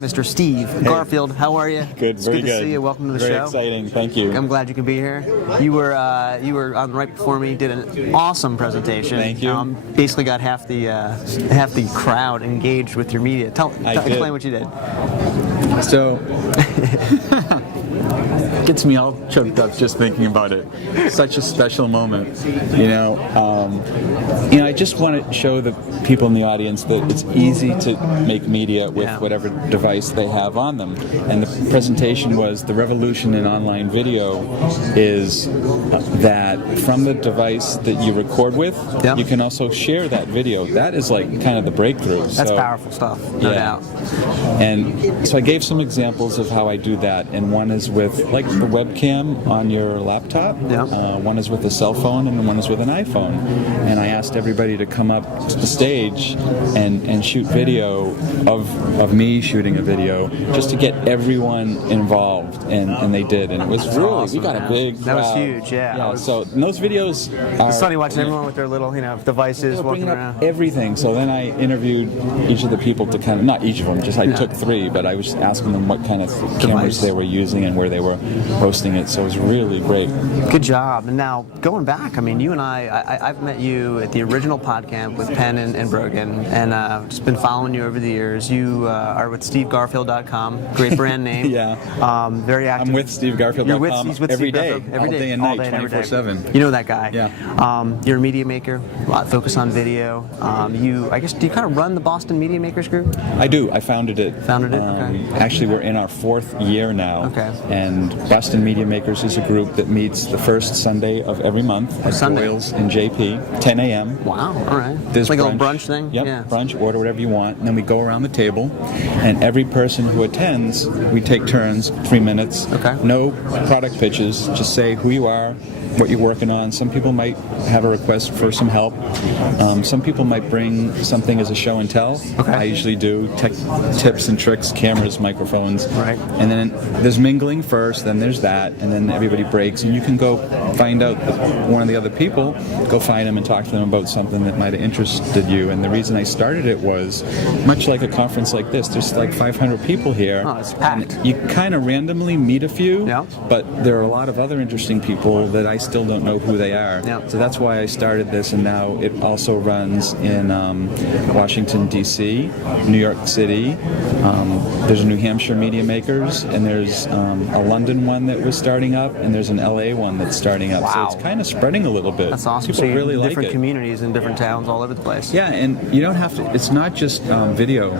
Mr. Steve Garfield, how are you? Good, very good to see you. Welcome to the very show. Very exciting, thank you. I'm glad you could be here. You were on right before me. Did an awesome presentation. Thank you. Basically got half the crowd engaged with your media. Explain what you did. So, gets me all choked up just thinking about it. Such a special moment, I just want to show the people in the audience that it's easy to make media with whatever device they have on them. And the presentation was the revolution in online video is that from the device that you record with, you can also share that video. That is like kind of the breakthrough. That's powerful stuff, no doubt. And so I gave some examples of how I do that, and one is with like the webcam on your laptop, one is with a cell phone, and one is with an iPhone. And I asked everybody to come up to the stage and shoot video of me shooting a video just to get everyone involved, and they did, and it was really awesome, we got a big crowd. That was huge, so those videos are... It's funny watching everyone with their little, devices walking around. Everything. So then I interviewed each of the people to kind of, not each of them, just I took three, but I was asking them what kind of cameras they were using and where they were hosting it, so it was really great. Good job. And now, going back, you and I've met you at the original podcast with Penn and Brogan, and just been following you over the years. You are with SteveGarfield.com, great brand name. Very active. I'm with SteveGarfield.com every day, all day and night, 24/7. You know that guy. Yeah. You're a media maker, a lot of focus on video. I guess, do you kind of run the Boston Media Makers Group? I do. I founded it. Okay. Actually, we're in our 4th year now. Okay. And Boston Media Makers is a group that meets the first Sunday of every month at Doyle's in JP, 10 a.m. Wow, all right. There's like brunch. A little brunch thing? Yep, brunch, order whatever you want, and then we go around the table, and every person who attends, we take turns, 3 minutes. Okay. No product pitches, just say who you are, what you're working on. Some people might have a request for some help. Some people might bring something as a show and tell. Okay. I usually do tech tips and tricks, cameras, microphones. Right. And then there's mingling first, then there's that, and then everybody breaks, and you can go find out one of the other people, go find them and talk to them about something that might have interested you. And the reason I started it was, much like a conference like this, there's like 500 people here. Oh, it's packed. And you kind of randomly meet a few, but there are a lot of other interesting people that I still don't know who they are. So that's why I started this, and now it also runs in Washington, D.C., New York City. There's New Hampshire Media Makers, and there's a London one that was starting up, and there's an L.A. one that's starting up. Wow. So it's kind of spreading a little bit. That's awesome. People so really like it. Different communities in different towns all over the place. Yeah, and you don't have to, it's not just video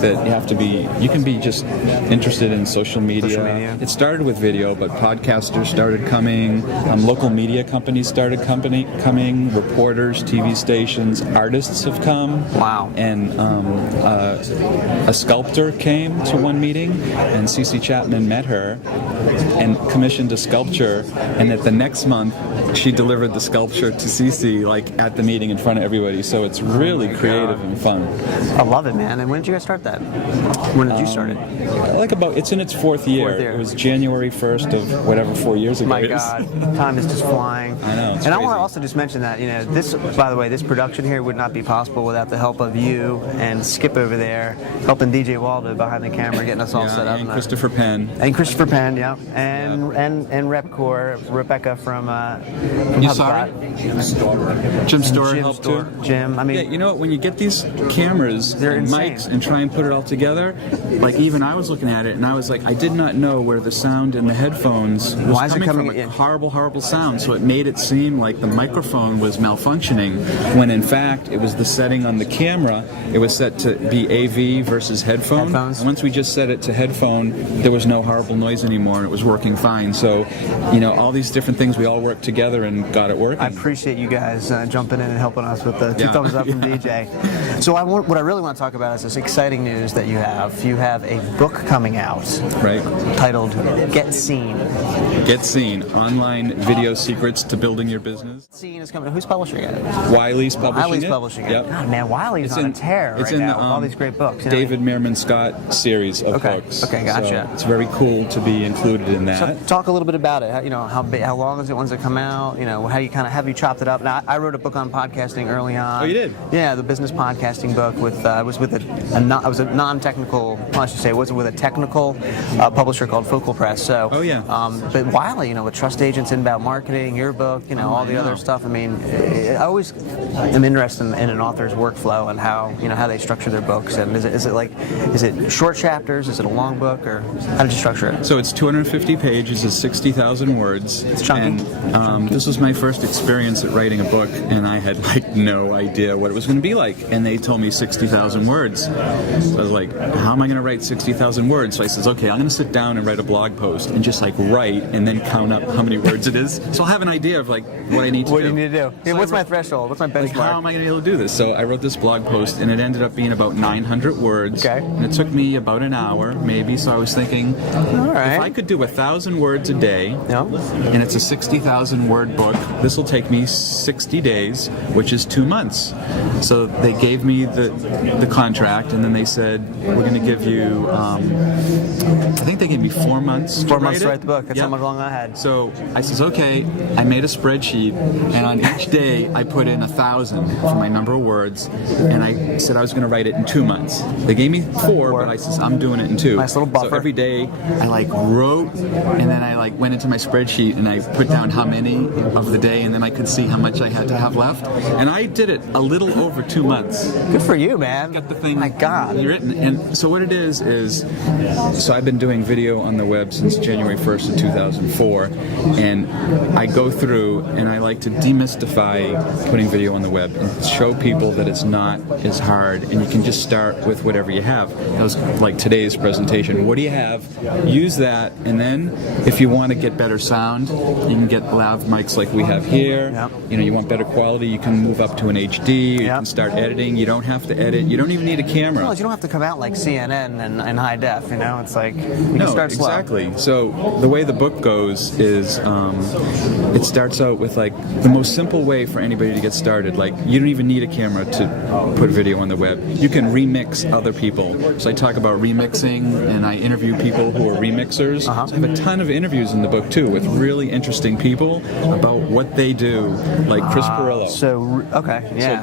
that you have to be, you can be just interested in social media. It started with video, but podcasters started coming, local media companies started coming, reporters, TV stations, artists have come. Wow. And a sculptor came to one meeting, and Cece Chapman met her and commissioned a sculpture, and at the next month she delivered the sculpture to Cece, like at the meeting in front of everybody. So it's really creative and fun. I love it, man. And when did you guys start that? When did you start it? It's in its 4th year. It was January 1st of whatever 4 years ago. My God, time is just flying. I know. And I want to also just mention that, this, by the way, this production here would not be possible without the help of you and Skip over there, helping DJ Waldo behind the camera, getting us all set up. And Christopher Penn. And Christopher Penn, and Repcore, Rebecca from HubSpot. Jim Storr helped too. Jim, you know what? When you get these cameras and mics and try and put it all together, like even I was looking at it and I was like, I did not know where the sound in the headphones was coming from. Horrible, horrible sound. So it made it seem like the microphone was malfunctioning, when in fact it was the setting on the camera. It was set to be AV versus headphone. And once we just set it to headphone, there was no horrible noise anymore, and it was working fine. So, all these different things, we all worked together and got it working. I appreciate you guys jumping in and helping us with the 2 thumbs up from DJ. So what I really want to talk about is this exciting news that you have. You have a book coming out, titled Get Seen. Get Seen: Online Video Secrets to Building Your Business. Seen is coming. Who's publishing it? Wiley's publishing Wiley's publishing it. Yep. God, man, Wiley's on a tear right now with all these great books. David Meerman Scott series of books. Okay, gotcha. So it's very cool to be included in that. So talk a little bit about it. How long is it? When's it come out? out? You know, how you kind of have you chopped it up? Now, I wrote a book on podcasting early on. Oh, you did? Yeah, the business podcasting book. I was with a non-technical. Well, I should say, it was with a technical publisher called Focal Press. So, oh yeah. But Wiley, you know, with Trust Agents, Inbound Marketing, your book, you know, all the other stuff. I mean, I always am interested in an author's workflow and how they structure their books. And is it short chapters? Is it a long book, or how did you structure it? So it's 250 pages, it's 60,000 words. It's chunky. And this was my first experience at writing a book, and I had like no idea what it was going to be like. And they told me 60,000 words. So I was like, how am I going to write 60,000 words? So I says, okay, I'm going to sit down and write a blog post and just like write and then count up how many words it is. So I'll have an idea of like what I need to do. What do you need to do? Yeah, So what's my threshold? What's my benchmark? Like, how am I going to be able to do this? So I wrote this blog post, and it ended up being about 900 words. Okay. And it took me about an hour, maybe. So I was thinking, all right, if I could do 1,000 words a day, yep, and it's a 60,000 word book, this will take me 60 days, which is 2 months. So they gave me the contract, and then they said, we're going to give you, I think they gave me 4 months. 4 months to write the book. That's Yep. how much long I had. So I says, okay, I made a spreadsheet, and on each day I put in 1,000 for my number of words, and I said I was going to write it in 2 months. They gave me 4, but I says, I'm doing it in 2. Nice little buffer. So every day I like wrote, and then I like went into my spreadsheet and I put down how many of the day, and then I could see how much I had to have left. And I did it a little over 2 months. Good for you, man. Got the thing. My God. Written. And so what it is, so I've been doing video on the web since January 1st of 2004, and I go through and I like to demystify putting video on the web and show people that it's not as hard, and you can just start with whatever you have. That was like today's presentation. What do you have? Use that, and then if you want to get better sound, you can get lav mics like we have here. Yep. You know, you want better quality, you can move up to an HD, you can start editing, you don't have to edit, you don't even need a camera. No, you don't have to come out like CNN and high def, you know? It's like, you can start slow. Exactly. So the way the book goes is it starts out with like the most simple way for anybody to get started. Like, you don't even need a camera to put video on the web. You can remix other people. So I talk about remixing, and I interview people who are remixers. So I have a ton of interviews in the book too with really interesting people about what they do, like Chris Perillo. So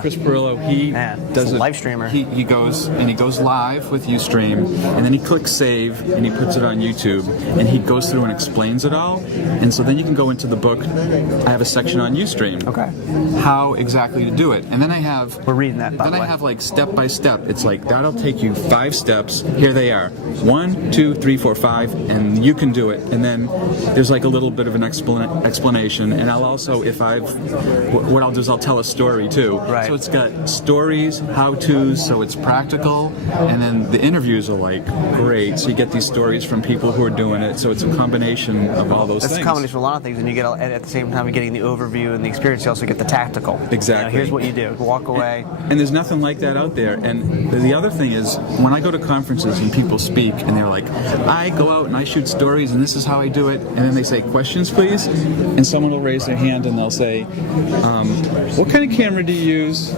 Chris Perillo, he does a live streamer. He goes live with Ustream, and then he clicks save, and he puts it on YouTube, and he goes through and explains it all. And so then you can go into the book. I have a section on Ustream. Okay. How exactly to do it, and then I have. We're reading that. By the way. I have like step by step. It's like that'll take you 5 steps. Here they are: 1, 2, 3, 4, 5, and you can do it. And then there's like a little bit of an explanation, and I'll also, what I'll do is I'll tell a story too. Right. So it's got stories, how-tos, so it's practical, and then the interviews are like great. So you get these stories from people who are doing it. So it's a combination of all those things. It's a combination of a lot of things, and you get at the same time you're getting the overview and the experience. You also get the tactical. Exactly. You know, here's what you do. Walk away. And there's nothing like that out there. And the other thing is, when I go to conferences and people speak, and they're like, I go out and I shoot stories, and this is how I do it. And then they say, questions, please. And someone will raise their hand and they'll say, what kind of camera do you use?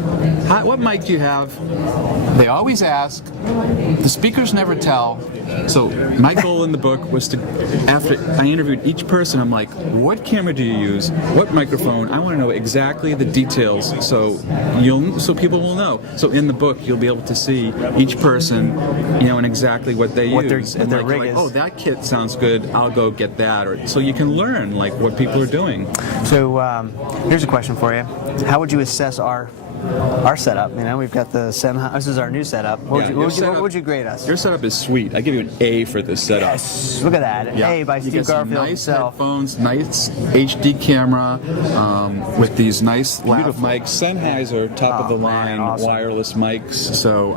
What mic do you have? They always ask. The speakers never tell. So my goal in the book was to, after I interviewed each person, I'm like, what camera do you use? What microphone? I want to know exactly the details, so people will know. So in the book, you'll be able to see each person, you know, and exactly what they use. Their like, rig like, is. oh, that kit sounds good. I'll go get that. Or so you can learn like what people are doing. So here's a question for you: how would you assess our setup? You know, we've got the this is our new setup. What would you grade us? Your setup is sweet. I give you an A for this setup. Yes, look at that. Yeah. A by Steve Garfield nice himself. Headphones, nice HD camera, with these nice lav mics, Sennheiser top of the line awesome. wireless mics. So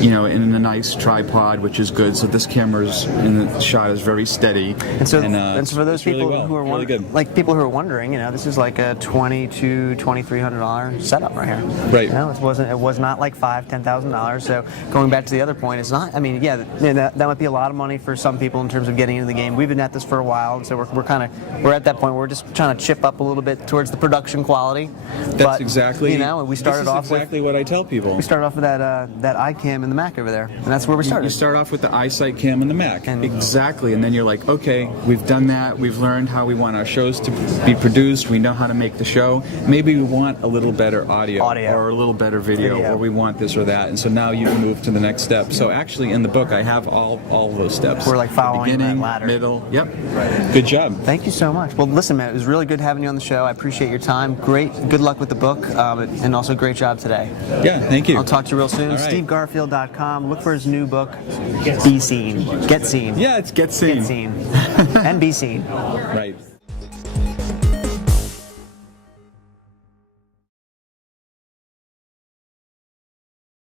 you know, in a nice tripod, which is good. So this camera's in the shot is very steady. And so for those people who are really good. like people who are wondering, you know, this is like a $2,200-$2,300 setup, right? camera here. Right. You know, it was not like $5,000-$10,000. So going back to the other point, it's not. I mean, yeah, that might be a lot of money for some people in terms of getting into the game. We've been at this for a while, and so we're at that point where we're just trying to chip up a little bit towards the production quality. That's exactly. You know, we started off exactly what I tell people. We started off with that iCam in the Mac over there, and that's where we started. You start off with the iSight cam in the Mac. Exactly, and then you're like, okay, we've done that. We've learned how we want our shows to be produced. We know how to make the show. Maybe we want a little better audio. Or a little better video, or we want this or that. And so now you move to the next step. So actually, in the book, I have all those steps. We're like following the beginning, that ladder. Middle. Yep. Good job. Thank you so much. Well, listen, man, it was really good having you on the show. I appreciate your time. Great. Good luck with the book, and also great job today. Yeah, thank you. I'll talk to you real soon. All right. SteveGarfield.com. Look for his new book, Be Seen. Get Seen. Yeah, it's Get Seen. Get Seen. And Be Seen. Right.